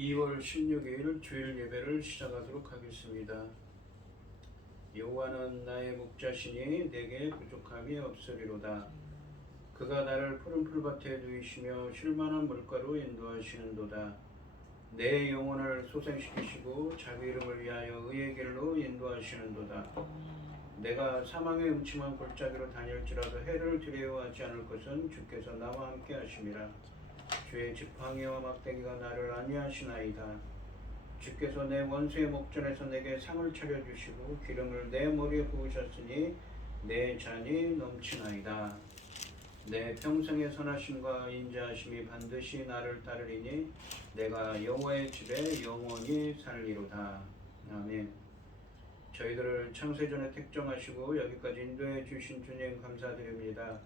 2월 16일 주일 예배를 시작하도록 하겠습니다. 여호와는 나의 목자시니 내게 부족함이 없으리로다. 그가 나를 푸른 풀밭에 누이시며 쉴만한 물가로 인도하시는도다. 내 영혼을 소생시키시고 자기 이름을 위하여 의의 길로 인도하시는도다. 내가 사망의 음침한 골짜기로 다닐지라도 해를 두려워하지 않을 것은 주께서 나와 함께 하심이라. 주의 지팡이와 막대기가 나를 안위하시나이다. 주께서 내 원수의 목전에서 내게 상을 차려주시고 기름을 내 머리에 부으셨으니 내 잔이 넘치나이다. 내 평생의 선하심과 인자하심이 반드시 나를 따르리니 내가 여호와의 집에 영원히 살리로다. 아멘. 저희들을 창세전에 택정하시고 여기까지 인도해 주신 주님 감사드립니다.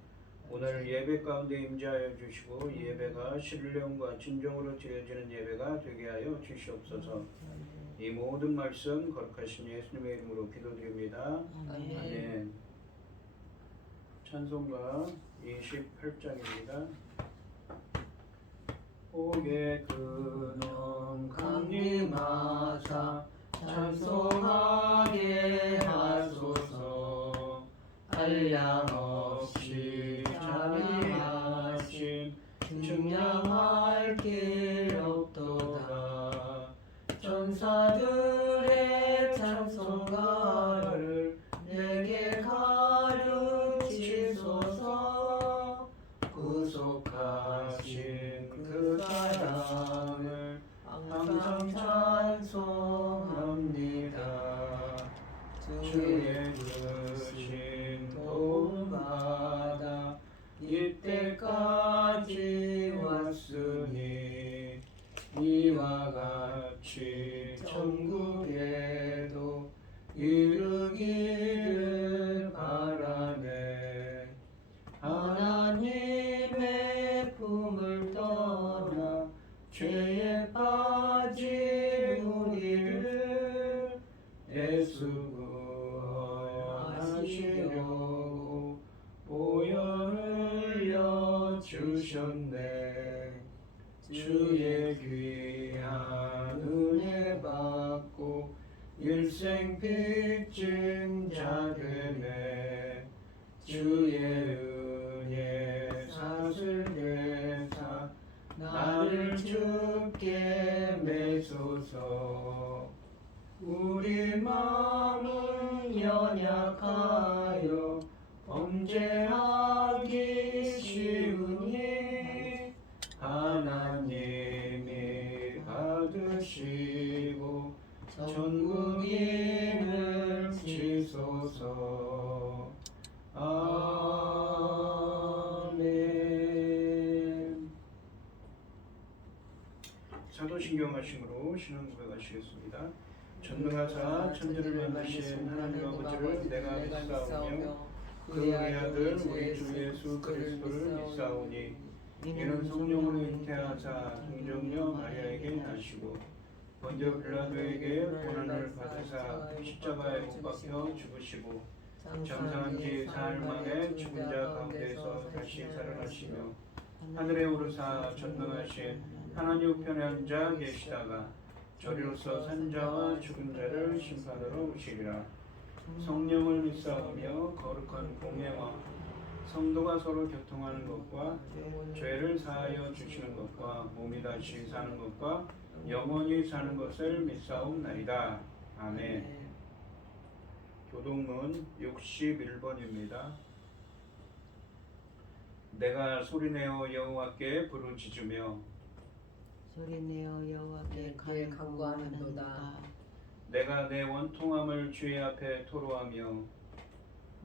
오늘 예배 가운데 임재하여 주시고 이 예배가 신령과 진정으로 드려지는 예배가 되게 하여 주시옵소서. 이 모든 말씀 거룩하신 예수님의 이름으로 기도드립니다. 아멘. 찬송가 28장입니다. 복의 근원 강림하사 찬송하게 하소서. 한량 없이 자비하심 증량할 길 없도다. 천사들의 찬송가를 내게 가르치소서. 구속하신 그 사랑을 항상 찬송합니다. 주의 주신 도움받아 이때까지 왔으니 이와 같이 천국에도 이르기를 바라네. 하나님의 품을 떠나 죄에 빠진 우리를 애수구하시려고 보혈 흘려 주셨네. 주의 귀한 은혜 받고 일생 빚진 자되네. 주의 은혜 사슬 되사 나를 주께 매소서. 우리 마음은 연약하여 범죄하기 쉬우니 하나님이 받으시고 전국인을 지소서. 아멘. 사도신경 하심으로 신앙 고백하시겠습니다. 전능하사 천지를 만드신 하나님 아버지를 내가 믿사오며 그의 아들 우리 주 예수 그리스도를 믿사오니 이는 성령으로 잉태하사 동정녀 마리아에게 나시고 본디오 빌라도에게 고난을 받으사 십자가에 못 박혀 죽으시고 장사한 지 사흘 만에 죽은 자 가운데서 다시 살아나시며 하늘에 오르사 전능하신 하나님 우편에 앉아 계시다가 저리로서 산자와 죽은 자를 심판하러 오시리라. 성령을 믿사오며 거룩한 공예와 성도가 서로 교통하는 것과 죄를 사하여 주시는 것과 몸이 다시 사는 것과 영원히 사는 것을 믿사옵나이다. 아멘. 교동문 61번입니다. 내가 소리내어 여호와께 부르짖으며 소리내어 여호와께 간구하는도다. 내가 내 원통함을 주의 앞에 토로하며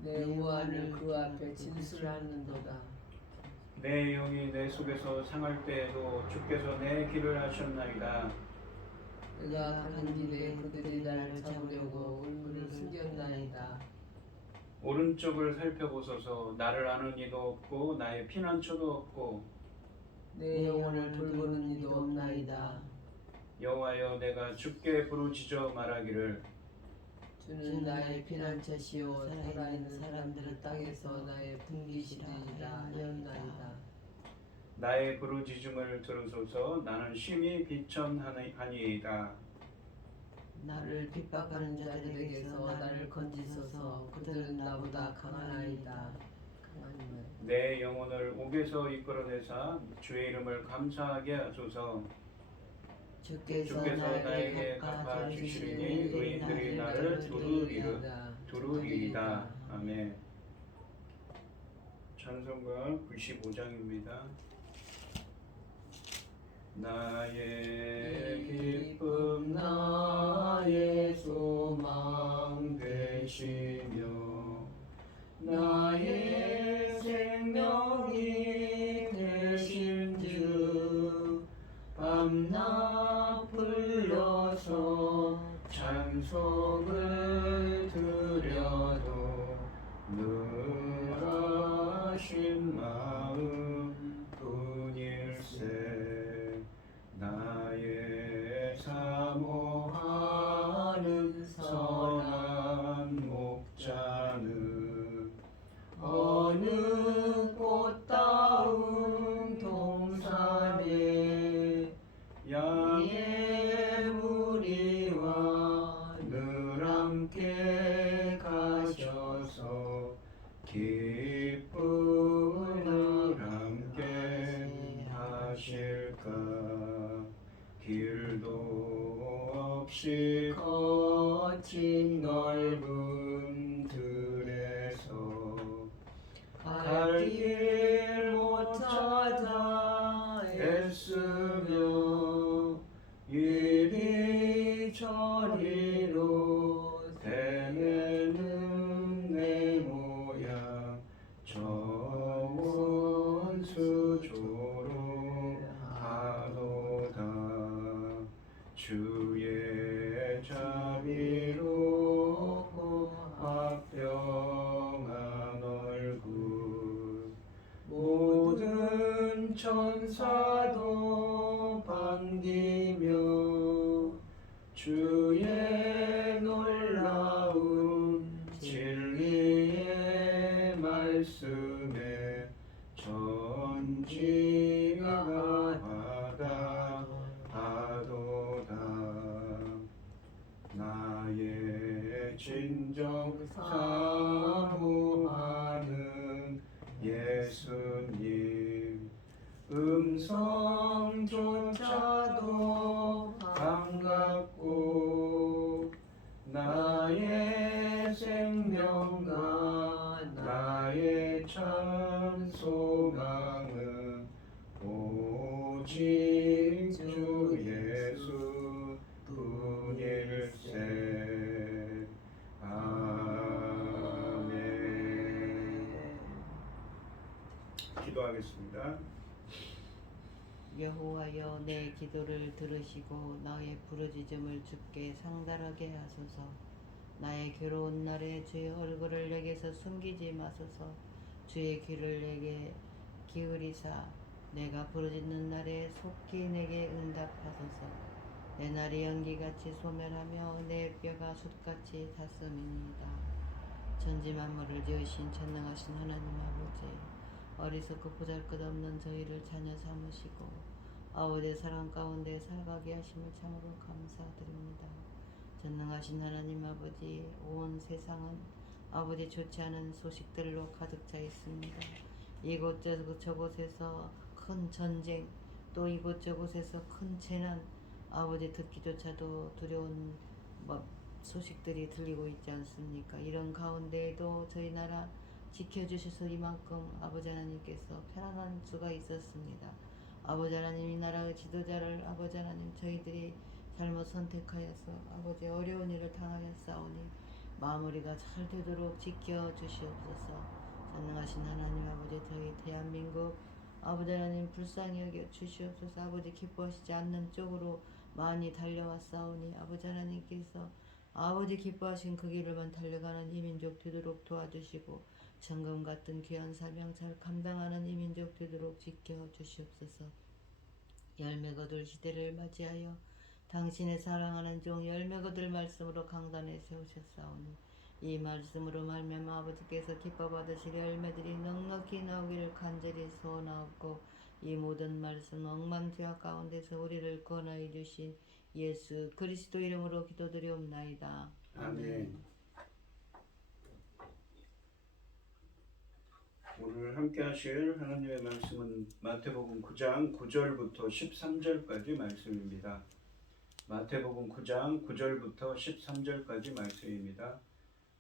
내 우환을 그 앞에 진술하는도다. 내 영이 내 속에서 상할 때에도 주께서 내 길을 하셨나이다. 내가 가는 길에 그들이 나를 잡으려고 얼굴을 숨겼나이다. 오른쪽을 살펴보소서. 나를 아는 이도 없고 나의 피난처도 없고 내 영혼을 돌보는 이도 없나이다. 여호와여, 내가 주께 부르짖어 말하기를 주는 나의 피난처시오. 살아있는 사람들을 땅에서 나의 분기시리라 하였나이다. 나의 부르짖음을 들으소서. 나는 심히 비천하니이다. 나를 핍박하는 자들에게서 나를 건지소서. 그들은 나보다 강하나이다. 강하니만. 내 영혼을 옥에서 이끌어내사 주의 이름을 감사하게 하소서. 주께서 나에게 갚아 주시리니 의인들이 나를 두루리이다. 아멘. 찬송가 95장입니다. 나의 기쁨 나의 소망 되시며 나의 생명이 되신 주 밤낮 불러서 찬송을 드려도 늘 하신 마음 뿐일세. 나의 사모하는 선한 목자는 어느 꽃다운 동산에 양의 무리와 늘 함께 가셔서 기쁨을 함께 하실까. 길도 없이 거친 넓은 들에서 갈 길 못 찾아 애쓰며 이리저리로 되뇌는 내 모양 저 원수 조롱하도다. 주의 자비롭고 화평한 얼굴 모든 천사도 반기며 주의 놀라운 진리의 말씀에 전지가 바다하도다. 나의 진정 사모하는 예수님 음성조차도 반갑고 나의 생명과 나의 참 소망은 오직 주 예수 뿐일세. 아멘. 기도하겠습니다. 여호와여, 내 기도를 들으시고 나의 부르짖음을 주께 상달하게 하소서. 나의 괴로운 날에 주의 얼굴을 내게서 숨기지 마소서. 주의 귀를 내게 기울이사 내가 부르짖는 날에 속히 내게 응답하소서. 내 날이 연기같이 소멸하며 내 뼈가 숯같이 탔음이니이다. 천지 만물을 지으신 전능하신 하나님 아버지, 어리석고 보잘것없는 저희를 자녀 삼으시고 아버지의 사랑 가운데 살가게 하심을 참으로 감사드립니다. 전능하신 하나님 아버지, 온 세상은 아버지 좋지 않은 소식들로 가득 차 있습니다. 이곳저곳에서 큰 전쟁, 또 이곳저곳에서 큰 재난, 아버지 듣기조차도 두려운 소식들이 들리고 있지 않습니까? 이런 가운데에도 저희 나라 지켜주셔서 이만큼 아버지 하나님께서 편안한 수가 있었습니다. 아버지 하나님, 이 나라의 지도자를 아버지 하나님 저희들이 잘못 선택하여서 아버지 어려운 일을 당하였사오니 마무리가 잘 되도록 지켜주시옵소서. 전능하신 하나님 아버지, 저희 대한민국 아버지 하나님 불쌍히 여겨 주시옵소서. 아버지 기뻐하시지 않는 쪽으로 많이 달려왔사오니 아버지 하나님께서 아버지 기뻐하신 그 길을만 달려가는 이 민족 되도록 도와주시고 정금 같은 귀한 사명 잘 감당하는 이 민족 되도록 지켜주시옵소서. 열매 거둘 시대를 맞이하여 당신의 사랑하는 종 열매 거둘 말씀으로 강단에 세우셨사오니 이 말씀으로 말미암아 아버지께서 기뻐 받으실 열매들이 넉넉히 나오기를 간절히 소원하옵고 이 모든 말씀 억만 죄악 가운데서 우리를 구원하여 주신 예수 그리스도 이름으로 기도드리옵나이다. 아멘. 오늘 함께 하실 하나님의 말씀은 마태복음 9장 9절부터 13절까지 말씀입니다. 마태복음 9장 9절부터 13절까지 말씀입니다.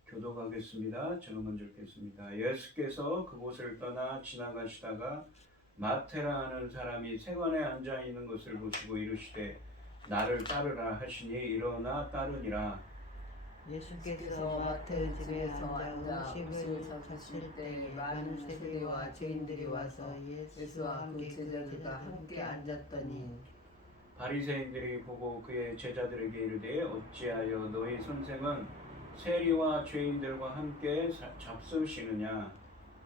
교독하겠습니다. 제가 먼저 읽겠습니다. 예수께서 그곳을 떠나 지나가시다가 마태라 하는 사람이 세관에 앉아 있는 것을 보시고 이르시되 나를 따르라 하시니 일어나 따르니라. 예수께서 마태 집에서 앉아 음식을 샀을 때 많은 세리와 죄인들이 와서 예수와 함께 그 제자들과 함께 앉았더니 바리새인들이 보고 그의 제자들에게 이르되 어찌하여 너희 선생은 세리와 죄인들과 함께 잡수시느냐.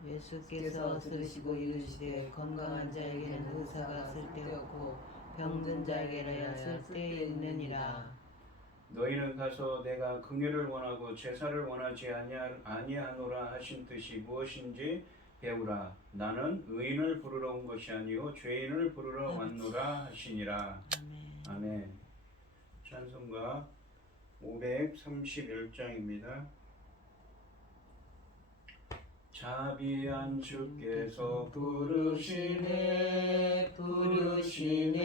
예수께서 들으시고 이르시되 건강한 자에게는 의사가 쓸데없고 병든 자에게는 쓸데있느니라. 너희는 가서 내가 긍휼을 원하고 제사를 원하지 아니하노라 하신 뜻이 무엇인지 배우라. 나는 의인을 부르러 온 것이 아니요 죄인을 부르러 왔노라 하시니라. 아멘. 찬송가 531장입니다. 자비한 주께서 부르시네 부르시네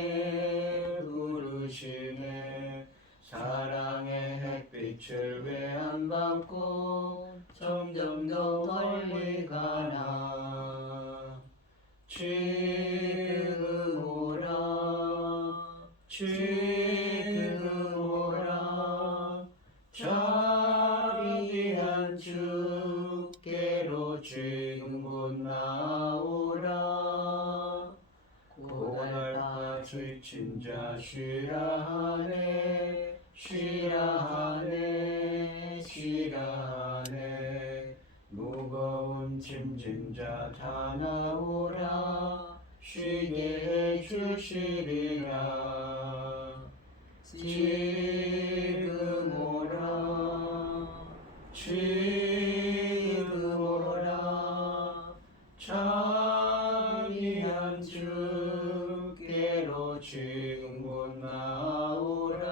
부르시네 사랑의 햇빛을 왜 안 받고 점점 더 멀리 가나. 지금 오라 지금 오라 자비한 주께로 지금 곧 나오라. 고달파 지친 자 쉬라하네 쉬라하네 쉬라하네 무거운 짐진 자 다 나오라 쉬게 해주시리라. 지금 오라 지금 오라 자비한 주께로 지금 곧 나오라.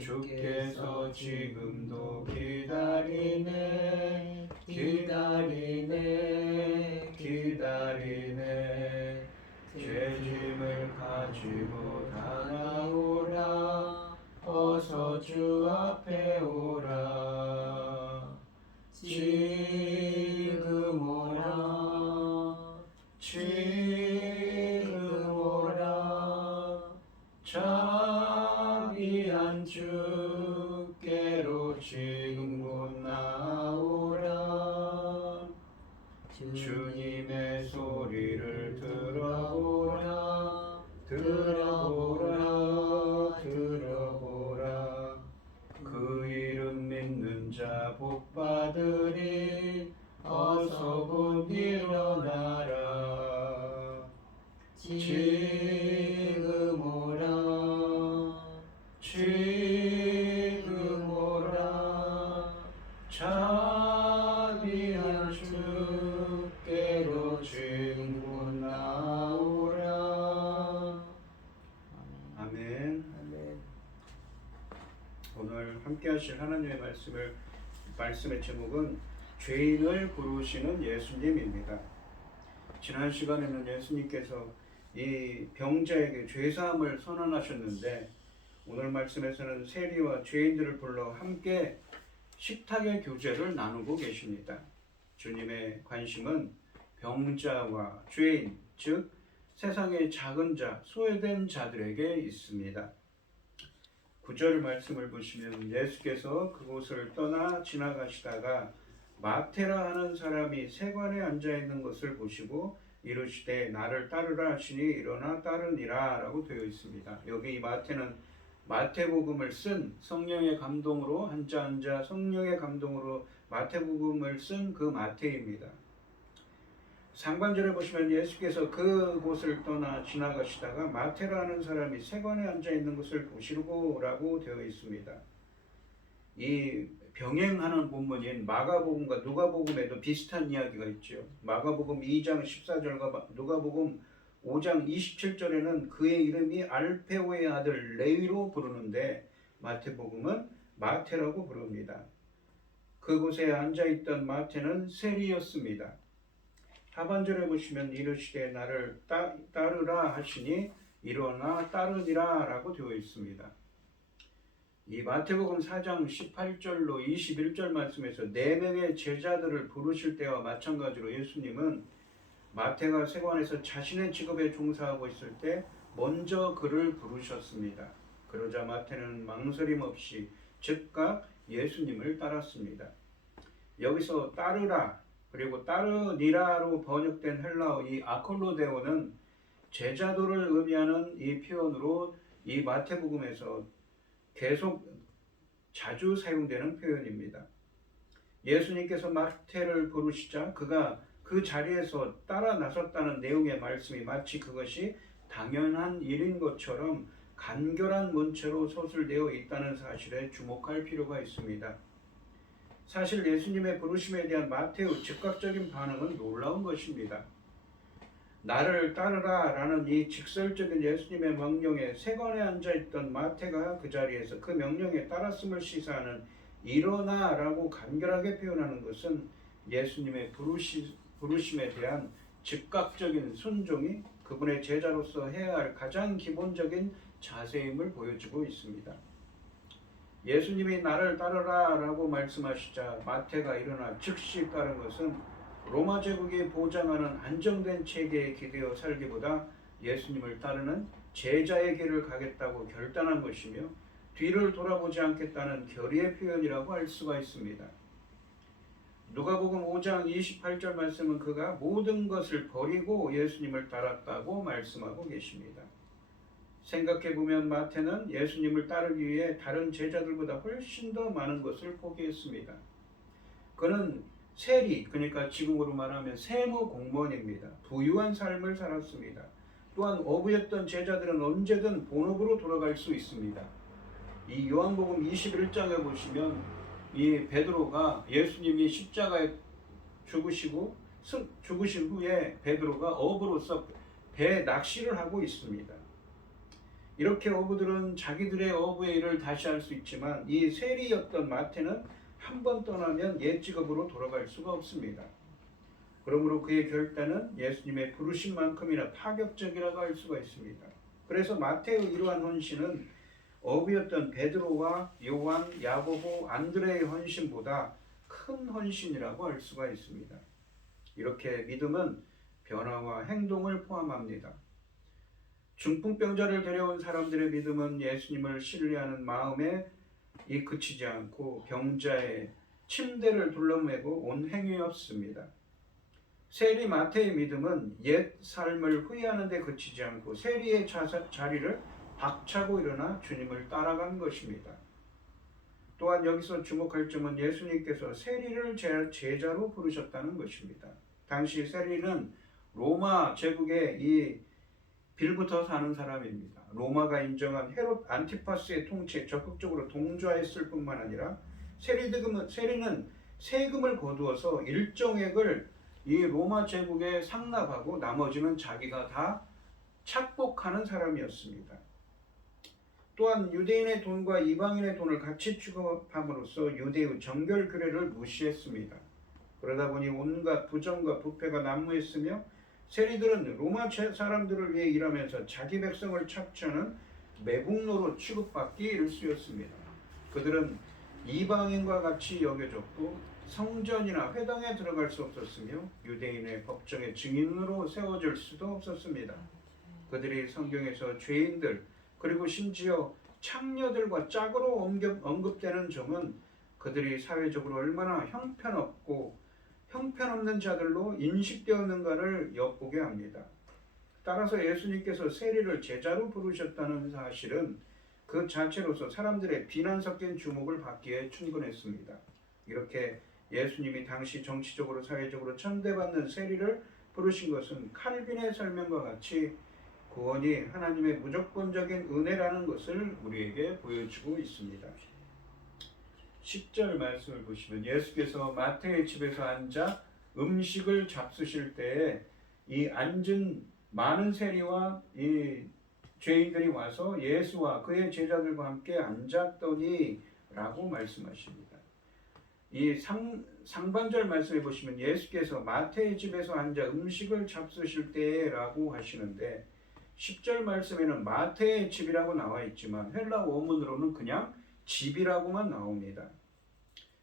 주께서 지금도 기다리네 기다리네 기다리네 죄짐을 가지고 다 나오라 어서 주 앞에 오라. 지금 오라 지금 오라 자비한 주께로 지금 곧 나오라. 주님의 소리를 들어보라 들어보라 들어보라. 그 이름 믿는 자 복받으리 어서 곧 일어나라. 지금 오라 지금 오라 자비한 주께로 지금 곧 나오라. 아멘. 아멘. 오늘 함께 하실 하나님의 말씀의 제목은 죄인을 부르시는 예수님입니다. 지난 시간에는 예수님께서 이 병자에게 죄사함을 선언하셨는데 오늘 말씀에서는 세리와 죄인들을 불러 함께 식탁의 교제를 나누고 계십니다. 주님의 관심은 병자와 죄인, 즉 세상의 작은 자, 소외된 자들에게 있습니다. 9절 말씀을 보시면 예수께서 그곳을 떠나 지나가시다가 마태라 하는 사람이 세관에 앉아 있는 것을 보시고 이르시되 나를 따르라 하시니 일어나 따르니라 라고 되어 있습니다. 여기 이 마태는 마태복음을 쓴 성령의 감동으로 한자 성령의 감동으로 마태복음을 쓴 그 마태입니다. 상반절에 보시면 예수께서 그곳을 떠나 지나가시다가 마태라는 사람이 세관에 앉아 있는 것을 보시고 라고 되어 있습니다. 이 병행하는 본문인 마가복음과 누가복음에도 비슷한 이야기가 있죠. 마가복음 2장 14절과 누가복음 5장 27절에는 그의 이름이 알페오의 아들 레위로 부르는데 마태복음은 마태라고 부릅니다. 그곳에 앉아있던 마태는 세리였습니다. 하반절에 보시면 이르시되 나를 따르라 하시니 일어나 따르니라 라고 되어 있습니다. 이 마태복음 4장 18절로 21절 말씀에서 4명의 제자들을 부르실 때와 마찬가지로 예수님은 마태가 세관에서 자신의 직업에 종사하고 있을 때 먼저 그를 부르셨습니다. 그러자 마태는 망설임 없이 즉각 예수님을 따랐습니다. 여기서 따르라 그리고 따르니라로 번역된 헬라어 이 아콜로데오는 제자도를 의미하는 이 표현으로 이 마태복음에서 계속 자주 사용되는 표현입니다. 예수님께서 마태를 부르시자 그가 그 자리에서 따라 나섰다는 내용의 말씀이 마치 그것이 당연한 일인 것처럼 간결한 문체로 서술되어 있다는 사실에 주목할 필요가 있습니다. 사실 예수님의 부르심에 대한 마태의 즉각적인 반응은 놀라운 것입니다. 나를 따르라 라는 이 직설적인 예수님의 명령에 세관에 앉아있던 마태가 그 자리에서 그 명령에 따랐음을 시사하는 일어나 라고 간결하게 표현하는 것은 예수님의 부르심에 대한 즉각적인 순종이 그분의 제자로서 해야 할 가장 기본적인 자세임을 보여주고 있습니다. 예수님이 나를 따르라 라고 말씀하시자 마태가 일어나 즉시 따른 것은 로마 제국이 보장하는 안정된 체계에 기대어 살기보다 예수님을 따르는 제자의 길을 가겠다고 결단한 것이며 뒤를 돌아보지 않겠다는 결의의 표현이라고 할 수가 있습니다. 누가복음 5장 28절 말씀은 그가 모든 것을 버리고 예수님을 따랐다고 말씀하고 계십니다. 생각해보면 마태는 예수님을 따르기 위해 다른 제자들보다 훨씬 더 많은 것을 포기했습니다. 그는 세리, 그러니까 지금으로 말하면 세무 공무원입니다. 부유한 삶을 살았습니다. 또한 어부였던 제자들은 언제든 본업으로 돌아갈 수 있습니다. 이 요한복음 21장에 보시면 이 베드로가 예수님이 십자가에 죽으신 후에 베드로가 어부로서 배 낚시를 하고 있습니다. 이렇게 어부들은 자기들의 어부의 일을 다시 할 수 있지만 이 세리였던 마태는 한 번 떠나면 옛 직업으로 돌아갈 수가 없습니다. 그러므로 그의 결단은 예수님의 부르심만큼이나 파격적이라고 할 수가 있습니다. 그래서 마태의 이러한 헌신은 어부였던 베드로와 요한, 야고보, 안드레의 헌신보다 큰 헌신이라고 할 수가 있습니다. 이렇게 믿음은 변화와 행동을 포함합니다. 중풍병자를 데려온 사람들의 믿음은 예수님을 신뢰하는 마음에 그치지 않고 병자의 침대를 둘러매고 온 행위였습니다. 세리 마태의 믿음은 옛 삶을 후회하는 데 그치지 않고 세리의 자리를 박차고 일어나 주님을 따라간 것입니다. 또한 여기서 주목할 점은 예수님께서 세리를 제자로 부르셨다는 것입니다. 당시 세리는 로마 제국의 이 빌부터 사는 사람입니다. 로마가 인정한 헤롯 안티파스의 통치에 적극적으로 동조했을 뿐만 아니라 세리는 세금을 거두어서 일정액을 이 로마 제국에 상납하고 나머지는 자기가 다 착복하는 사람이었습니다. 또한 유대인의 돈과 이방인의 돈을 같이 취급함으로써 유대의 정결 규례를 무시했습니다. 그러다 보니 온갖 부정과 부패가 난무했으며 세리들은 로마 사람들을 위해 일하면서 자기 백성을 착취하는 매국노로 취급받기 일쑤였습니다. 그들은 이방인과 같이 여겨졌고 성전이나 회당에 들어갈 수 없었으며 유대인의 법정의 증인으로 세워질 수도 없었습니다. 그들이 성경에서 죄인들 그리고 심지어 창녀들과 짝으로 언급되는 점은 그들이 사회적으로 얼마나 형편없는 자들로 인식되었는가를 엿보게 합니다. 따라서 예수님께서 세리를 제자로 부르셨다는 사실은 그 자체로서 사람들의 비난 섞인 주목을 받기에 충분했습니다. 이렇게 예수님이 당시 정치적으로 사회적으로 천대받는 세리를 부르신 것은 칼빈의 설명과 같이 구원이 하나님의 무조건적인 은혜라는 것을 우리에게 보여주고 있습니다. 10절 말씀을 보시면 예수께서 마태의 집에서 앉아 음식을 잡수실 때에 이 앉은 많은 세리와 이 죄인들이 와서 예수와 그의 제자들과 함께 앉았더니 라고 말씀하십니다. 이 상반절 말씀해 보시면 예수께서 마태의 집에서 앉아 음식을 잡수실 때에 라고 하시는데 10절 말씀에는 마태의 집이라고 나와 있지만 헬라 원문으로는 그냥 집이라고만 나옵니다.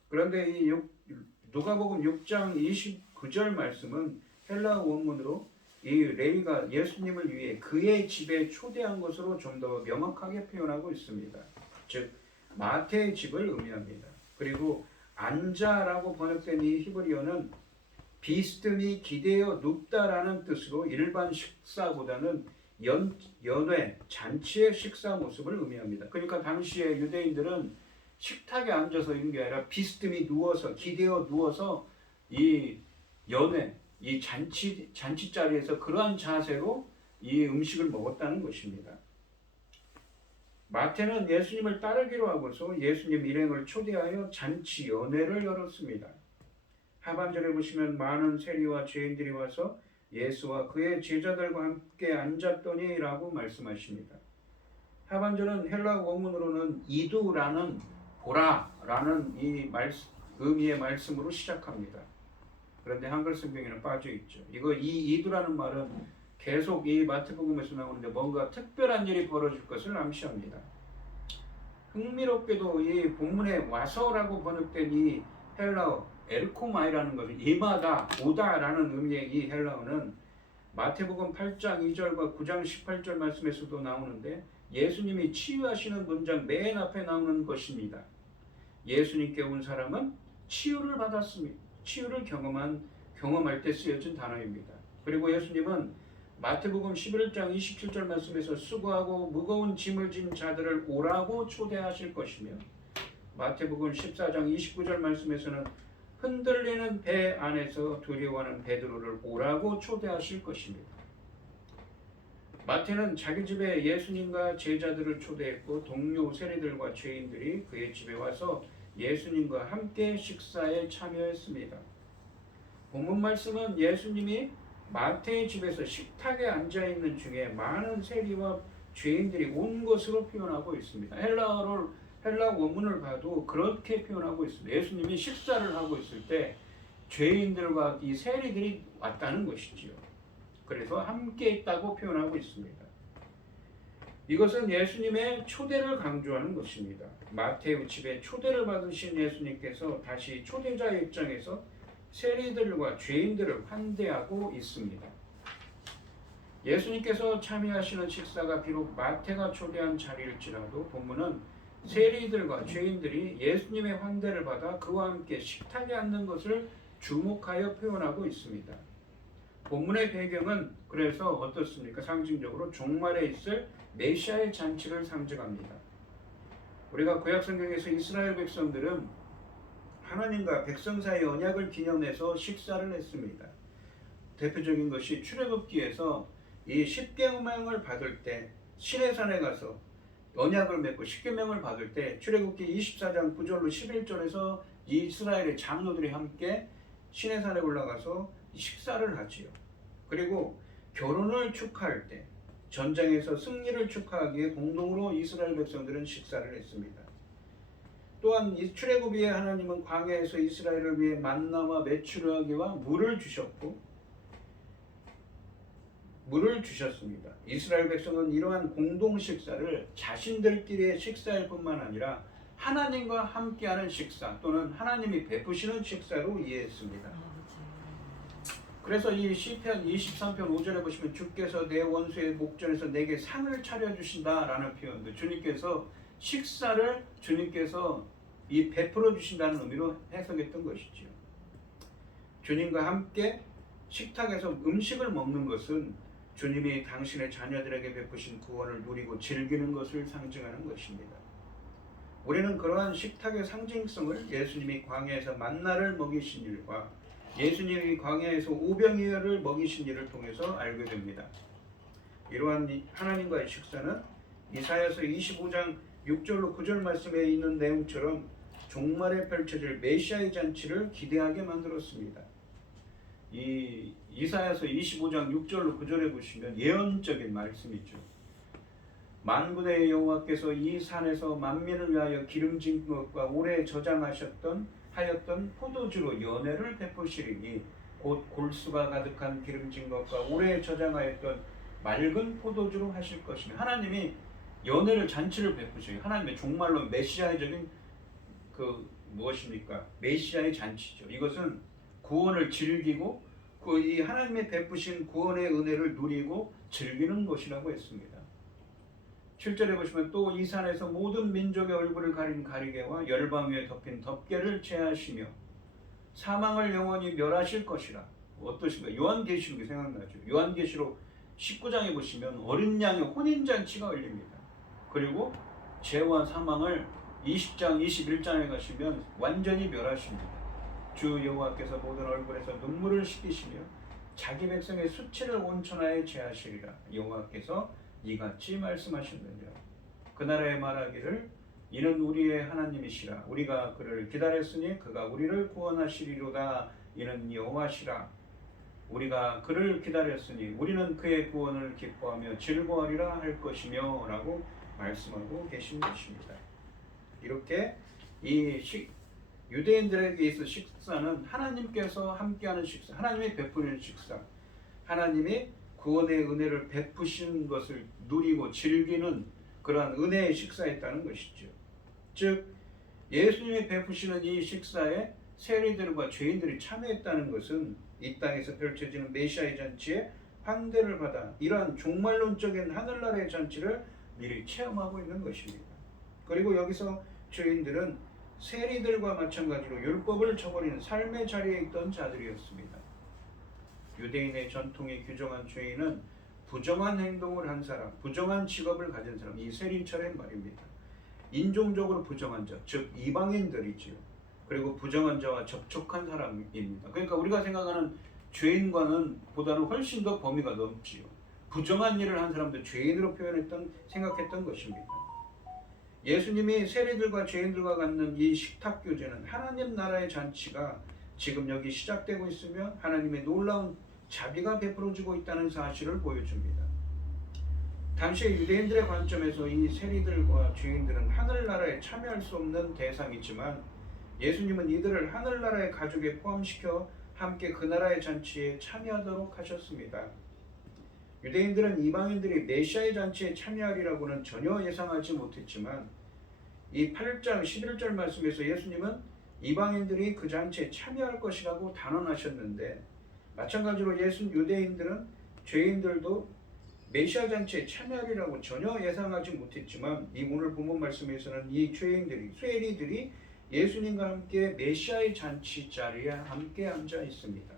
그런데 이 누가복음 6장 29절 말씀은 헬라 원문으로 이 레위가 예수님을 위해 그의 집에 초대한 것으로 좀 더 명확하게 표현하고 있습니다. 즉 마태의 집을 의미합니다. 그리고 앉아라고 번역된 이 히브리어는 비스듬히 기대어 눕다라는 뜻으로 일반 식사보다는 연회, 잔치의 식사 모습을 의미합니다. 그러니까 당시에 유대인들은 식탁에 앉아서 있는 게 아니라 비스듬히 누워서 기대어 누워서 이 연회, 이 잔치 자리에서 그러한 자세로 이 음식을 먹었다는 것입니다. 마태는 예수님을 따르기로 하고서 예수님 일행을 초대하여 잔치 연회를 열었습니다. 하반절에 보시면 많은 세리와 죄인들이 와서 예수와 그의 제자들과 함께 앉았더니 라고 말씀하십니다. 하반절은 헬라 원문으로는 이두라는 보라라는 이 의미의 말씀으로 시작합니다. 그런데 한글 성경에는 빠져 있죠. 이 이두라는 말은 계속 이 마태복음에서 나오는데 뭔가 특별한 일이 벌어질 것을 암시합니다. 흥미롭게도 이 본문에 와서라고 번역된 이 헬라어 엘코마이라는 것은 임하다, 오다라는 의미의 이 헬라어는 마태복음 8장 2절과 9장 18절 말씀에서도 나오는데 예수님이 치유하시는 문장 맨 앞에 나오는 것입니다. 예수님께 온 사람은 치유를 받았습니다. 치유를 경험할 때 쓰여진 단어입니다. 그리고 예수님은 마태복음 11장 27절 말씀에서 수고하고 무거운 짐을 진 자들을 오라고 초대하실 것이며 마태복음 14장 29절 말씀에서는 흔들리는 배 안에서 두려워하는 베드로를 오라고 초대하실 것입니다. 마태는 자기 집에 예수님과 제자들을 초대했고 동료 세리들과 죄인들이 그의 집에 와서 예수님과 함께 식사에 참여했습니다. 본문 말씀은 예수님이 마태의 집에서 식탁에 앉아있는 중에 많은 세리와 죄인들이 온 것으로 표현하고 있습니다. 헬라 원문을 봐도 그렇게 표현하고 있습니다. 예수님이 식사를 하고 있을 때 죄인들과 이 세리들이 왔다는 것이지요. 그래서 함께 있다고 표현하고 있습니다. 이것은 예수님의 초대를 강조하는 것입니다. 마태의 집에 초대를 받으신 예수님께서 다시 초대자의 입장에서 세리들과 죄인들을 환대하고 있습니다. 예수님께서 참여하시는 식사가 비록 마태가 초대한 자리일지라도 본문은 세리들과 죄인들이 예수님의 환대를 받아 그와 함께 식탁에 앉는 것을 주목하여 표현하고 있습니다. 본문의 배경은 그래서 어떻습니까? 상징적으로 종말에 있을 메시아의 잔치를 상징합니다. 우리가 구약성경에서 이스라엘 백성들은 하나님과 백성 사이의 언약을 기념해서 식사를 했습니다. 대표적인 것이 출애굽기에서 이 십계명을 받을 때 시내산에 가서 언약을 맺고 십계명을 받을 때 출애굽기 24장 9절로 11절에서 이스라엘의 장로들이 함께 시내산에 올라가서 식사를 하지요. 그리고 결혼을 축하할 때 전쟁에서 승리를 축하하기 위해 공동으로 이스라엘 백성들은 식사를 했습니다. 또한 이 출애굽기에 하나님은 광야에서 이스라엘을 위해 만나와 메추라기와 물을 주셨습니다. 이스라엘 백성은 이러한 공동 식사를 자신들끼리의 식사일 뿐만 아니라 하나님과 함께하는 식사 또는 하나님이 베푸시는 식사로 이해했습니다. 그래서 이 시편 23편 5절에 보시면 주께서 내 원수의 목전에서 내게 상을 차려주신다라는 표현도 주님께서 식사를 이 베풀어 주신다는 의미로 해석했던 것이죠. 주님과 함께 식탁에서 음식을 먹는 것은 주님이 당신의 자녀들에게 베푸신 구원을 누리고 즐기는 것을 상징하는 것입니다. 우리는 그러한 식탁의 상징성을 예수님이 광야에서 만나를 먹이신 일과 예수님이 광야에서 오병이어를 먹이신 일을 통해서 알게 됩니다. 이러한 하나님과의 식사는 이사야서 25장 6절로 9절 말씀에 있는 내용처럼 종말에 펼쳐질 메시아의 잔치를 기대하게 만들었습니다. 이 이사야서 25장 6절로 9절에 보시면 예언적인 말씀이죠. 만군의 여호와께서 이 산에서 만민을 위하여 기름진 것과 오래 저장하였던 포도주로 연회를 베푸시리니 곧 골수가 가득한 기름진 것과 오래 저장하였던 맑은 포도주로 하실 것이며, 하나님이 연회를 잔치를 베푸셔요. 하나님의 종말로 메시아적인 무엇입니까? 메시아의 잔치죠. 이것은 구원을 즐기고 이 하나님의 베푸신 구원의 은혜를 누리고 즐기는 것이라고 했습니다. 7절에 보시면 또 이 산에서 모든 민족의 얼굴을 가린 가리개와 열방 위에 덮인 덮개를 제하시며 사망을 영원히 멸하실 것이라. 어떠신가요? 요한계시록이 생각나죠. 요한계시록 19장에 보시면 어린 양의 혼인잔치가 열립니다. 그리고 죄와 사망을 20장 21장에 가시면 완전히 멸하십니다. 주 여호와께서 모든 얼굴에서 눈물을 씻기시며 자기 백성의 수치를 온천하에 제하시리라. 여호와께서 이같이 말씀하셨느니라. 그 나라에 말하기를 이는 우리의 하나님이시라. 우리가 그를 기다렸으니 그가 우리를 구원하시리로다. 이는 여호와시라. 우리가 그를 기다렸으니 우리는 그의 구원을 기뻐하며 즐거워하리라 할 것이며 라고 말씀하고 계신 것입니다. 이렇게 유대인들에게 있어 식사는 하나님께서 함께하는 식사, 하나님이 베푸는 식사, 하나님이 구원의 은혜를 베푸신 것을 누리고 즐기는 그러한 은혜의 식사였다는 것이죠. 즉 예수님이 베푸시는 이 식사에 세리들과 죄인들이 참여했다는 것은 이 땅에서 펼쳐지는 메시아의 잔치에 환대를 받아 이러한 종말론적인 하늘나라의 잔치를 미리 체험하고 있는 것입니다. 그리고 여기서 죄인들은 세리들과 마찬가지로 율법을 저버리는 삶의 자리에 있던 자들이었습니다. 유대인의 전통이 규정한 죄인은 부정한 행동을 한 사람, 부정한 직업을 가진 사람, 이 세리처럼 말입니다. 인종적으로 부정한 자, 즉 이방인들이지요. 그리고 부정한 자와 접촉한 사람입니다. 그러니까 우리가 생각하는 죄인과는 보다는 훨씬 더 범위가 넓지요. 부정한 일을 한 사람도 죄인으로 생각했던 것입니다. 예수님이 세리들과 죄인들과 갖는 이 식탁 교제는 하나님 나라의 잔치가 지금 여기 시작되고 있으며 하나님의 놀라운 자비가 베풀어지고 있다는 사실을 보여줍니다. 당시의 유대인들의 관점에서 이 세리들과 죄인들은 하늘나라에 참여할 수 없는 대상이지만 예수님은 이들을 하늘나라의 가족에 포함시켜 함께 그 나라의 잔치에 참여하도록 하셨습니다. 유대인들은 이방인들이 메시아의 잔치에 참여하리라고는 전혀 예상하지 못했지만 이 8장 11절 말씀에서 예수님은 이방인들이 그 잔치에 참여할 것이라고 단언하셨는데, 마찬가지로 유대인들은 죄인들도 메시아 잔치에 참여하리라고 전혀 예상하지 못했지만 이 오늘 본문 말씀에서는 이 세리들이 예수님과 함께 메시아의 잔치 자리에 함께 앉아 있습니다.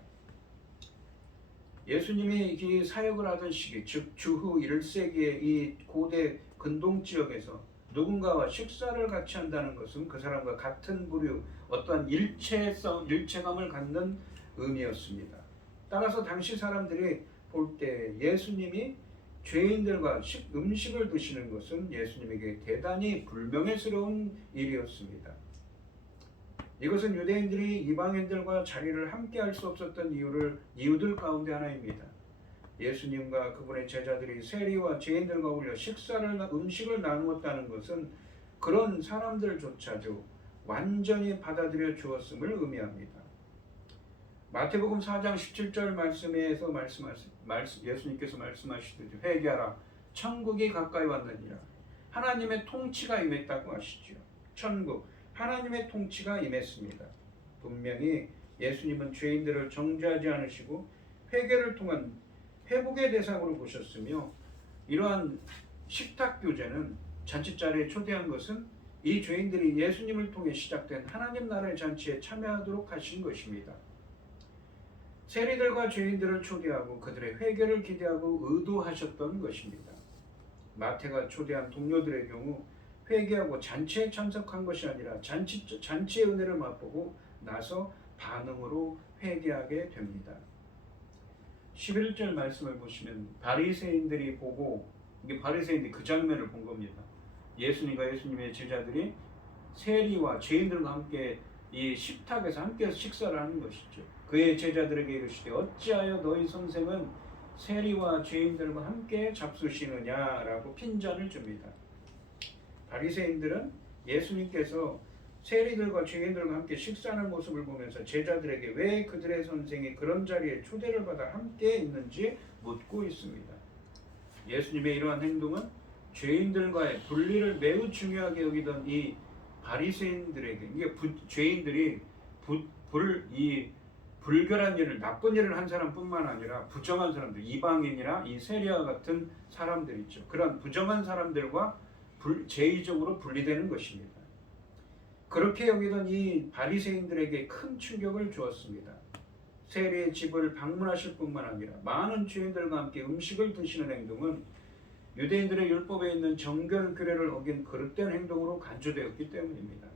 예수님이 이 사역을 하던 시기, 즉 주후 1세기의 이 고대 근동 지역에서 누군가와 식사를 같이 한다는 것은 그 사람과 같은 부류, 어떠한 일체감을 갖는 의미였습니다. 따라서 당시 사람들이 볼 때 예수님이 죄인들과 음식을 드시는 것은 예수님에게 대단히 불명예스러운 일이었습니다. 이것은 유대인들이 이방인들과 자리를 함께 할 수 없었던 이유들 가운데 하나입니다. 예수님과 그분의 제자들이 세리와 죄인들과 어울려 음식을 나누었다는 것은 그런 사람들조차도 완전히 받아들여 주었음을 의미합니다. 마태복음 4장 17절 말씀에서 예수님께서 말씀하시듯이 회개하라, 천국이 가까이 왔느니라. 하나님의 통치가 임했다고 하시죠. 천국, 하나님의 통치가 임했습니다. 분명히 예수님은 죄인들을 정죄하지 않으시고 회개를 통한 회복의 대상으로 보셨으며, 이러한 식탁 교제는 잔치자리에 초대한 것은 이 죄인들이 예수님을 통해 시작된 하나님 나라의 잔치에 참여하도록 하신 것입니다. 세리들과 죄인들을 초대하고 그들의 회개를 기대하고 의도하셨던 것입니다. 마태가 초대한 동료들의 경우 회개하고 잔치에 참석한 것이 아니라 잔치의 은혜를 맛보고 나서 반응으로 회개하게 됩니다. 11절 말씀을 보시면 바리새인들이 보고, 이게 바리새인들이 그 장면을 본 겁니다. 예수님과 예수님의 제자들이 세리와 죄인들과 함께 이 식탁에서 함께 식사를 하는 것이죠. 그의 제자들에게 이르시되 어찌하여 너희 선생은 세리와 죄인들과 함께 잡수시느냐라고 핀잔을 줍니다. 바리새인들은 예수님께서 세리들과 죄인들과 함께 식사하는 모습을 보면서 제자들에게 왜 그들의 선생이 그런 자리에 초대를 받아 함께 있는지 묻고 있습니다. 예수님의 이러한 행동은 죄인들과의 분리를 매우 중요하게 여기던 이 바리새인들에게, 이게 죄인들이 이 불결한 일을, 나쁜 일을 한 사람뿐만 아니라 부정한 사람들, 이방인이나 이 세리와 같은 사람들 있죠. 그런 부정한 사람들과 제의적으로 분리되는 것입니다. 그렇게 여기던 이 바리새인들에게 큰 충격을 주었습니다. 세리의 집을 방문하실 뿐만 아니라 많은 죄인들과 함께 음식을 드시는 행동은 유대인들의 율법에 있는 정결 규례를 어긴 그릇된 행동으로 간주되었기 때문입니다.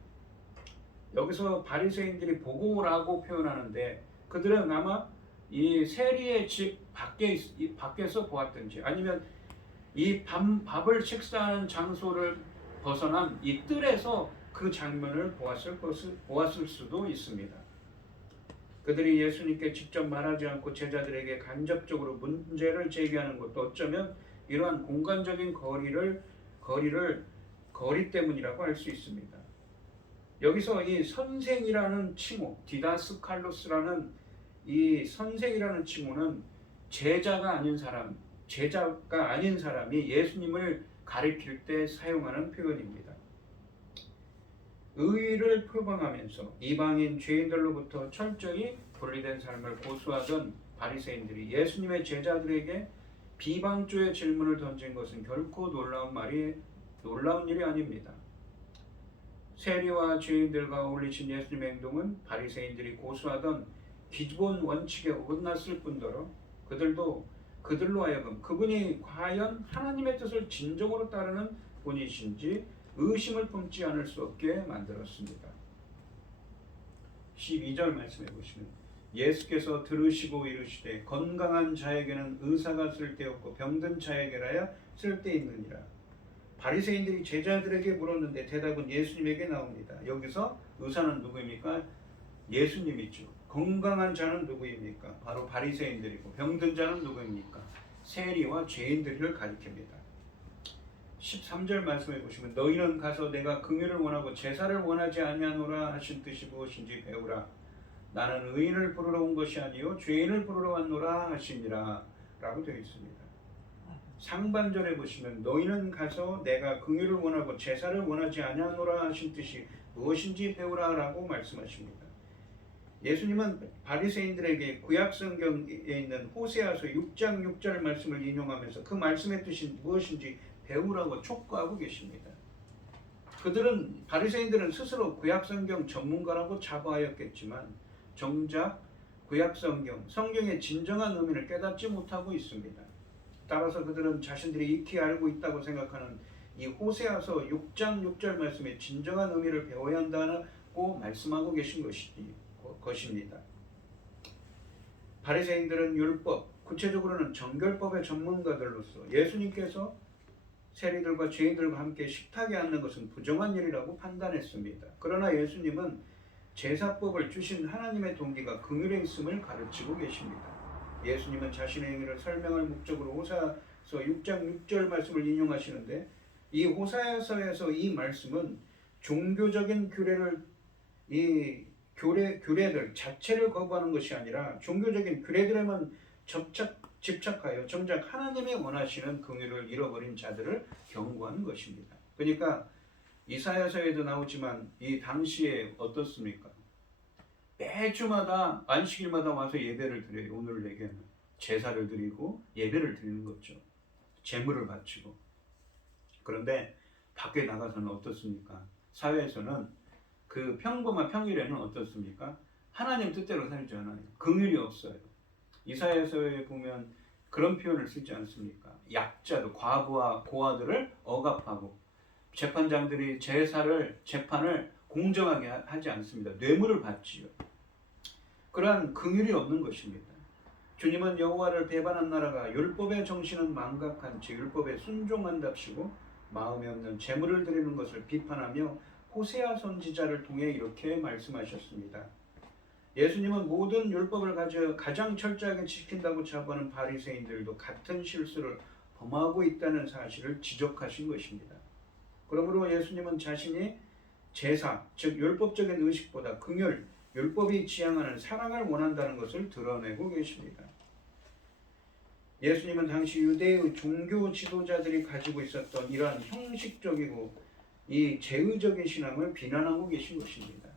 여기서 바리새인들이 보고라고 표현하는데 그들은 아마 이 세리의 집 밖에서 보았든지 아니면 이 밥을 식사하는 장소를 벗어난 이 뜰에서 그 장면을 보았을 수도 있습니다. 그들이 예수님께 직접 말하지 않고 제자들에게 간접적으로 문제를 제기하는 것도 어쩌면 이러한 공간적인 거리 때문이라고 할 수 있습니다. 여기서 이 선생이라는 칭호, 디다스칼로스라는 이 선생이라는 칭호는 제자가 아닌 사람이 예수님을 가리킬 때 사용하는 표현입니다. 의의를 표방하면서 이방인 죄인들로부터 철저히 분리된 삶을 고수하던 바리새인들이 예수님의 제자들에게 비방조의 질문을 던진 것은 결코 놀라운 일이 아닙니다. 세리와 죄인들과 어울리신 예수님의 행동은 바리새인들이 고수하던 기본 원칙에 어긋났을 뿐더러 그들로 하여금 그분이 과연 하나님의 뜻을 진정으로 따르는 분이신지 의심을 품지 않을 수 없게 만들었습니다. 12절 말씀해 보시면 예수께서 들으시고 이르시되 건강한 자에게는 의사가 쓸데없고 병든 자에게라야 쓸데있느니라. 바리새인들이 제자들에게 물었는데 대답은 예수님에게 나옵니다. 여기서 의사는 누구입니까? 예수님이죠. 건강한 자는 누구입니까? 바로 바리새인들이고 병든 자는 누구입니까? 세리와 죄인들을 가리킵니다. 13절 말씀해 보시면 너희는 가서 내가 긍휼을 원하고 제사를 원하지 아니하노라 하신 뜻이 무엇인지 배우라. 나는 의인을 부르러 온 것이 아니요 죄인을 부르러 왔노라 하시니라 라고 되어 있습니다. 상반절에 보시면 너희는 가서 내가 긍휼을 원하고 제사를 원하지 아니하노라 하신 뜻이 무엇인지 배우라 라고 말씀하십니다. 예수님은 바리새인들에게 구약 성경에 있는 호세아서 6장 6절 말씀을 인용하면서 그 말씀의 뜻이 무엇인지 배우라고 촉구하고 계십니다. 바리새인들은 스스로 구약 성경 전문가라고 자부하였겠지만 정작 구약 성경의 진정한 의미를 깨닫지 못하고 있습니다. 따라서 그들은 자신들이 익히 알고 있다고 생각하는 이 호세아서 6장 6절 말씀의 진정한 의미를 배워야 한다고 말씀하고 계신 것입니다. 바리새인들은 율법, 구체적으로는 정결법의 전문가들로서 예수님께서 세리들과 죄인들과 함께 식탁에 앉는 것은 부정한 일이라고 판단했습니다. 그러나 예수님은 제사법을 주신 하나님의 동기가 긍휼에 있음을 가르치고 계십니다. 예수님은 자신의 행위를 설명할 목적으로 호사서 6장 6절 말씀을 인용하시는데 이 호사서에서 이 말씀은 종교적인 규례들 자체를 거부하는 것이 아니라 종교적인 규례들에만 집착하여 정작 하나님이 원하시는 긍휼을 잃어버린 자들을 경고하는 것입니다. 그러니까 이사야서에도 나오지만 이 당시에 어떻습니까? 매주마다 안식일마다 와서 예배를 드려요. 오늘 내게는 제사를 드리고 예배를 드리는 거죠. 제물을 바치고. 그런데 밖에 나가서는 어떻습니까? 사회에서는 그 평범한 평일에는 어떻습니까? 하나님 뜻대로 살지 않아요. 긍휼이 없어요. 이사야서에 보면 그런 표현을 쓰지 않습니까? 약자도 과부와 고아들을 억압하고 재판장들이 재판을 공정하게 하지 않습니다. 뇌물을 받지요. 그러한 긍휼이 없는 것입니다. 주님은 여호와를 배반한 나라가 율법의 정신은 망각한 채 율법에 순종한답시고 마음에 없는 제물을 드리는 것을 비판하며 호세아 선지자를 통해 이렇게 말씀하셨습니다. 예수님은 모든 율법을 가장 철저하게 지킨다고 자부하는 바리새인들도 같은 실수를 범하고 있다는 사실을 지적하신 것입니다. 그러므로 예수님은 자신이 제사, 즉 율법적인 의식보다 긍휼, 율법이 지향하는 사랑을 원한다는 것을 드러내고 계십니다. 예수님은 당시 유대의 종교 지도자들이 가지고 있었던 이러한 형식적이고 이 제의적인 신앙을 비난하고 계신 것입니다.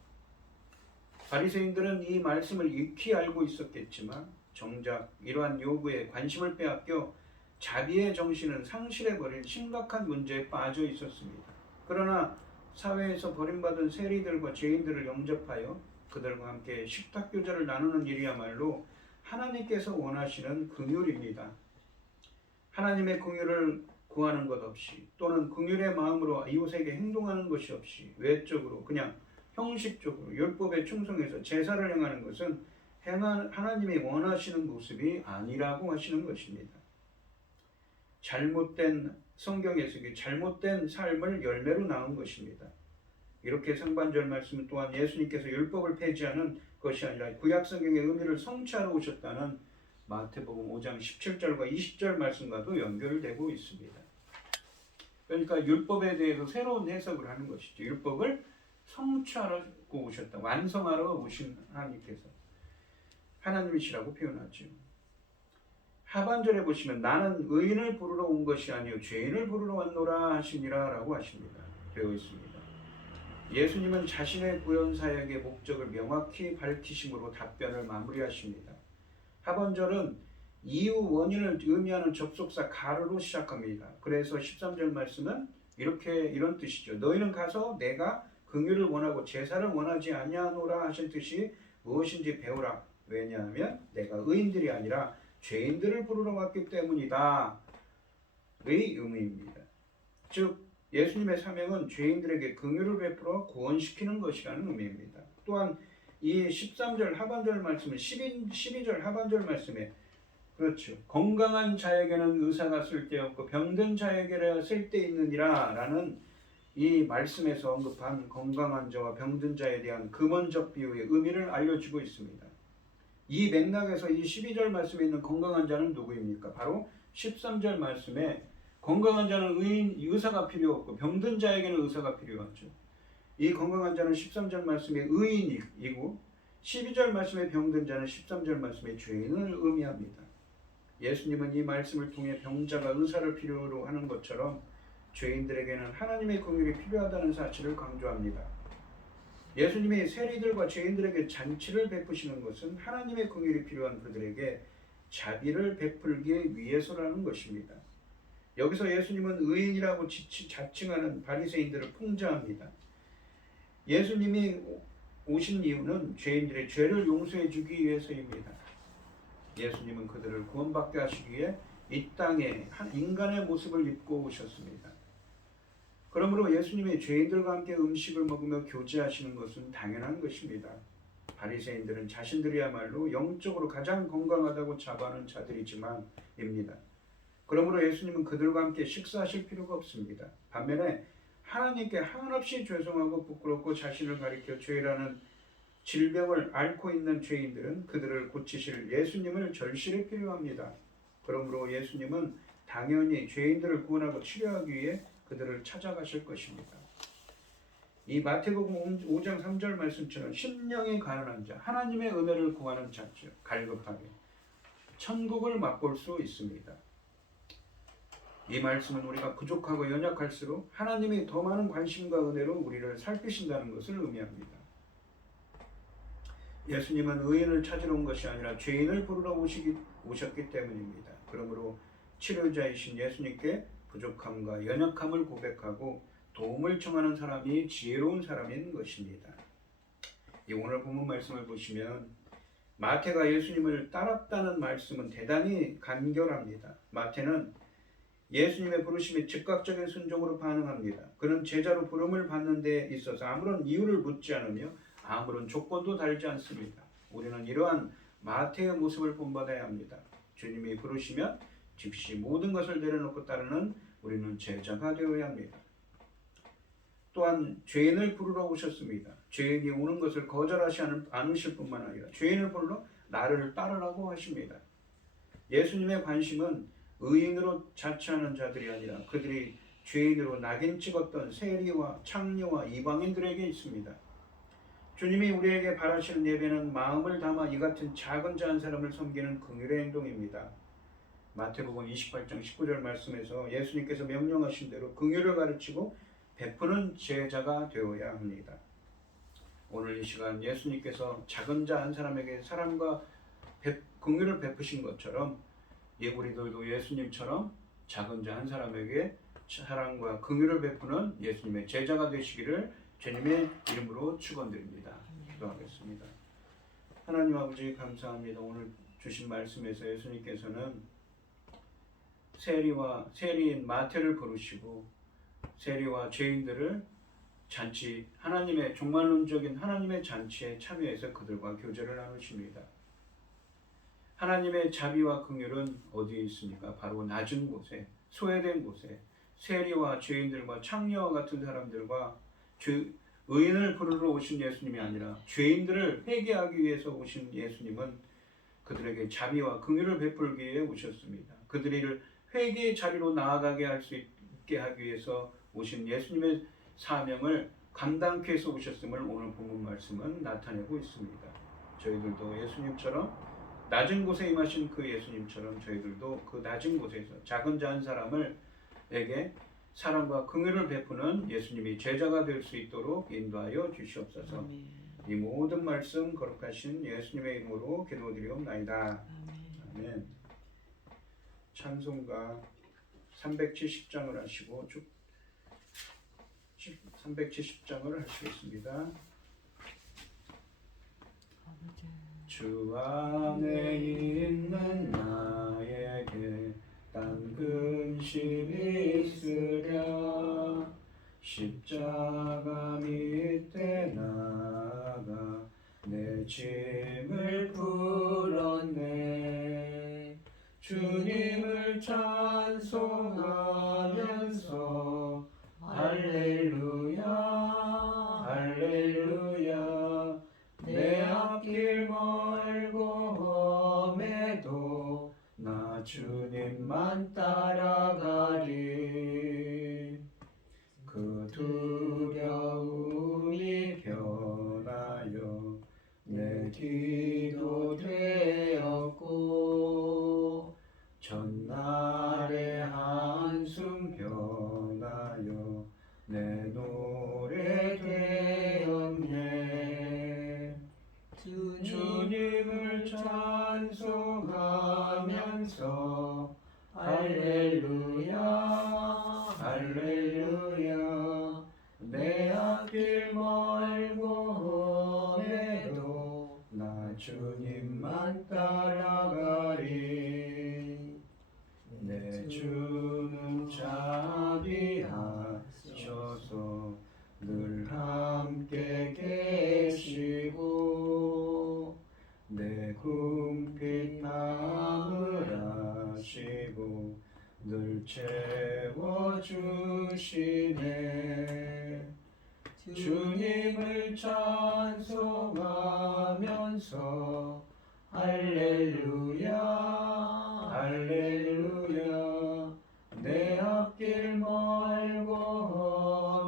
바리새인들은 이 말씀을 익히 알고 있었겠지만 정작 이러한 요구에 관심을 빼앗겨 자비의 정신은 상실해버린 심각한 문제에 빠져 있었습니다. 그러나 사회에서 버림받은 세리들과 죄인들을 영접하여 그들과 함께 식탁 교제를 나누는 일이야말로 하나님께서 원하시는 긍휼입니다. 하나님의 긍휼을 구하는 것 없이 또는 긍휼의 마음으로 이웃에게 행동하는 것이 없이 외적으로 그냥 형식적으로 율법에 충성해서 제사를 행하는 것은 하나님이 원하시는 모습이 아니라고 하시는 것입니다. 잘못된 성경 해석이 잘못된 삶을 열매로 낳은 것입니다. 이렇게 상반절 말씀 또한 예수님께서 율법을 폐지하는 것이 아니라 구약 성경의 의미를 성취하러 오셨다는 마태복음 5장 17절과 20절 말씀과도 연결되고 있습니다. 그러니까 율법에 대해서 새로운 해석을 하는 것이죠. 율법을 성취하러 오셨다. 완성하러 오신 하나님께서 하나님이시라고 표현하죠. 하반절에 보시면 나는 의인을 부르러 온 것이 아니요 죄인을 부르러 왔노라 하시니라 라고 하십니다. 되어 있습니다. 예수님은 자신의 구원 사역의 목적을 명확히 밝히심으로 답변을 마무리하십니다. 하반절은 이유 원인을 의미하는 접속사 가르로 시작합니다. 그래서 13절 말씀은 이런 뜻이죠. 너희는 가서 내가 긍휼을 원하고 제사를 원하지 아니하노라 하신 뜻이 무엇인지 배우라. 왜냐하면 내가 의인들이 아니라 죄인들을 부르러 왔기 때문이다. 의 의미입니다. 즉 예수님의 사명은 죄인들에게 긍휼을 베풀어 구원시키는 것이라는 의미입니다. 또한 이 13절 하반절 말씀은 12절 하반절 말씀에 그렇죠. 건강한 자에게는 의사가 쓸데없고 병든 자에게는 쓸데있느니라 라는 이 말씀에서 언급한 건강한 자와 병든 자에 대한 근원적 비유의 의미를 알려주고 있습니다. 이 맥락에서 이 12절 말씀에 있는 건강한 자는 누구입니까? 바로 13절 말씀에 건강한 자는 의사가 필요 없고 병든 자에게는 의사가 필요하죠. 이 건강한 자는 13절 말씀에 의인이고 12절 말씀에 병든 자는 13절 말씀에 죄인을 의미합니다. 예수님은 이 말씀을 통해 병자가 의사를 필요로 하는 것처럼 죄인들에게는 하나님의 긍휼이 필요하다는 사실을 강조합니다. 예수님이 세리들과 죄인들에게 잔치를 베푸시는 것은 하나님의 긍휼이 필요한 그들에게 자비를 베풀기 위해서라는 것입니다. 여기서 예수님은 의인이라고 자칭하는 바리새인들을 풍자합니다. 예수님이 오신 이유는 죄인들의 죄를 용서해 주기 위해서입니다. 예수님은 그들을 구원받게 하시기 위해 이 땅에 한 인간의 모습을 입고 오셨습니다. 그러므로 예수님이 죄인들과 함께 음식을 먹으며 교제하시는 것은 당연한 것입니다. 바리새인들은 자신들이야말로 영적으로 가장 건강하다고 자부하는 자들이지만입니다. 그러므로 예수님은 그들과 함께 식사하실 필요가 없습니다. 반면에 하나님께 한없이 죄송하고 부끄럽고 자신을 가리켜 죄라는 질병을 앓고 있는 죄인들은 그들을 고치실 예수님을 절실히 필요합니다. 그러므로 예수님은 당연히 죄인들을 구원하고 치료하기 위해 그들을 찾아가실 것입니다. 이 마태복음 5장 3절 말씀처럼 심령이 가난한 자, 하나님의 은혜를 구하는 자죠. 갈급하게 천국을 맛볼 수 있습니다. 이 말씀은 우리가 부족하고 연약할수록 하나님이 더 많은 관심과 은혜로 우리를 살피신다는 것을 의미합니다. 예수님은 의인을 찾으러 온 것이 아니라 죄인을 부르러 오셨기 때문입니다. 그러므로 치료자이신 예수님께 부족함과 연약함을 고백하고 도움을 청하는 사람이 지혜로운 사람인 것입니다. 이 오늘 본문 말씀을 보시면 마태가 예수님을 따랐다는 말씀은 대단히 간결합니다. 마태는 예수님의 부르심에 즉각적인 순종으로 반응합니다. 그는 제자로 부름을 받는 데 있어서 아무런 이유를 묻지 않으며 아무런 조건도 달지 않습니다. 우리는 이러한 마태의 모습을 본받아야 합니다. 주님이 부르시면 즉시 모든 것을 내려놓고 따르는 우리는 제자가 되어야 합니다. 또한 죄인을 부르러 오셨습니다. 죄인이 오는 것을 거절하지 않으실 뿐만 아니라 죄인을 불러 나를 따르라고 하십니다. 예수님의 관심은 의인으로 자처하는 자들이 아니라 그들이 죄인으로 낙인 찍었던 세리와 창녀와 이방인들에게 있습니다. 주님이 우리에게 바라시는 예배는 마음을 담아 이 같은 작은 자 한 사람을 섬기는 긍휼의 행동입니다. 마태복음 28장 19절 말씀에서 예수님께서 명령하신 대로 긍휼을 가르치고 베푸는 제자가 되어야 합니다. 오늘 이 시간 예수님께서 작은 자 한 사람에게 사랑과 긍휼을 베푸신 것처럼 우리들도 예수님처럼 작은 자 한 사람에게 사랑과 긍휼을 베푸는 예수님의 제자가 되시기를 주님의 이름으로 축원드립니다. 기도하겠습니다. 하나님 아버지 감사합니다. 오늘 주신 말씀에서 예수님께서는 세리인 마태를 부르시고 세리와 죄인들을 잔치 하나님의 종말론적인 하나님의 잔치에 참여해서 그들과 교제를 나누십니다. 하나님의 자비와 긍휼은 어디에 있습니까? 바로 낮은 곳에, 소외된 곳에 세리와 죄인들과 창녀와 같은 사람들과 의인을 부르러 오신 예수님이 아니라 죄인들을 회개하기 위해서 오신 예수님은 그들에게 자비와 긍휼을 베풀기 위해 오셨습니다. 그들을 회개의 자리로 나아가게 할 수 있게 하기 위해서 오신 예수님의 사명을 감당케 해서 오셨음을 오늘 본문 말씀은 나타내고 있습니다. 저희들도 예수님처럼 낮은 곳에 임하신 그 예수님처럼 저희들도 그 낮은 곳에서 작은 자 한 사람에게 사랑과 긍휼을 베푸는 예수님이 제자가 될 수 있도록 인도하여 주시옵소서. 아멘. 이 모든 말씀 거룩하신 예수님의 이름으로 기도드리옵나이다. 아멘. 찬송가 370장을 하시고 370장을 하시겠습니다. 주 안에 있는 나에게 딴 근심이 있으랴 십자가 밑에 나가 내 짐을 풀었네. 주님을 찬송하면서 할렐루야 할렐루야 내 앞길 멀고 험해도 나 주님만 따라가리. 그 두려움이 변하여 내 기도 되었고 전날의 한숨 변하여 내 노래 되었네. 주님을 찬송하면서 할렐루야 할렐루야 내 앞길 멀고 험해도 나 주님만 따라가리. 내 주는 자비하셔서 늘 함께 계시고 내 궁핍 담으라시고 늘 채워주시네. 주님을 찬송하면서 할렐루야 할렐루야 내 앞길 멀고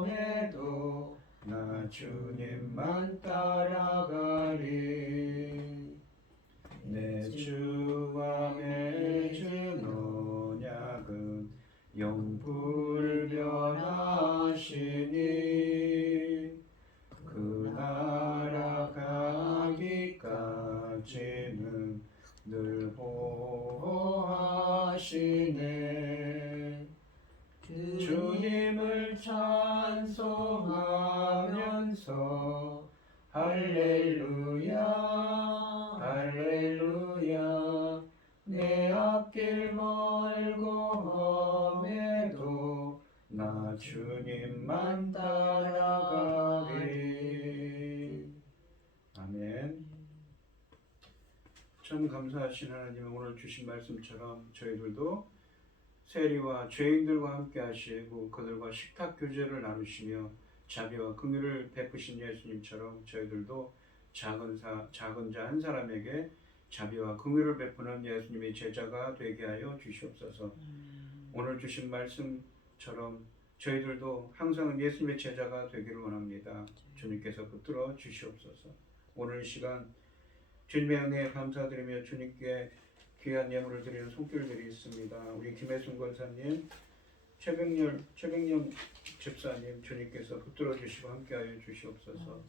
험해도 나 주님만 따라가리. 내 주와 맺은 언약은 영불변하시니 그 나라 가기까지는 늘 보호하시네. 주님을 찬송하면서 할렐루야 할렐루야 내 앞길 멀고 험해도 나 주님만 따라가리. 아멘. 참 감사하신 하나님, 오늘 주신 말씀처럼 저희들도 세리와 죄인들과 함께 하시고 그들과 식탁 교제를 나누시며 자비와 긍휼을 베푸신 예수님처럼 저희들도 작은 자 한 사람에게 자비와 긍휼을 베푸는 예수님의 제자가 되게 하여 주시옵소서. 오늘 주신 말씀처럼 저희들도 항상 예수님의 제자가 되기를 원합니다. 주님께서 붙들어 주시옵소서. 오늘 이 시간 주님의 은혜에 감사드리며 주님께 귀한 예물을 드리는 손길들이 있습니다. 우리 김혜순 권사님, 최백령 집사님 주님께서 붙들어 주시고 함께하여 주시옵소서.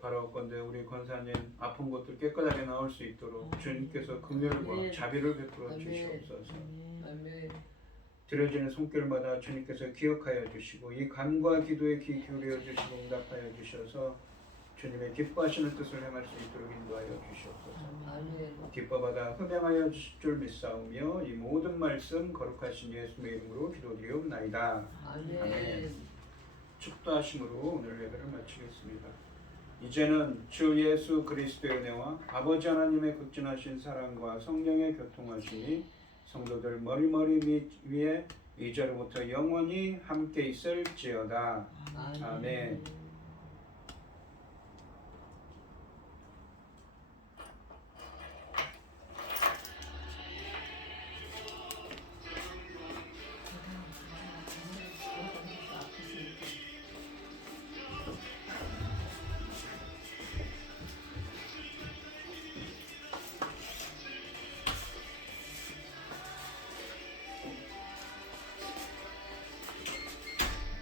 바라옵건대 우리 권사님 아픈 것들 깨끗하게 나올 수 있도록 주님께서 긍휼과 아멘. 자비를 베풀어 아멘. 주시옵소서. 아멘. 드려지는 손길마다 주님께서 기억하여 주시고 이 간과 기도에 귀 기울여 주시고 응답하여 주셔서 주님의 기뻐하시는 뜻을 행할 수 있도록 인도하여 주시옵소서. 아멘. 기뻐받아 흠양하여 주실 줄 믿사오며 이 모든 말씀 거룩하신 예수의 이름으로 기도드리옵나이다. 아멘. 아멘. 축도하심으로 오늘 예배를 마치겠습니다. 이제는 주 예수 그리스도의 은혜와 아버지 하나님의 극진하신 사랑과 성령의 교통하심이 성도들 머리머리 위에 이제로부터 영원히 함께 있을지어다. 아멘.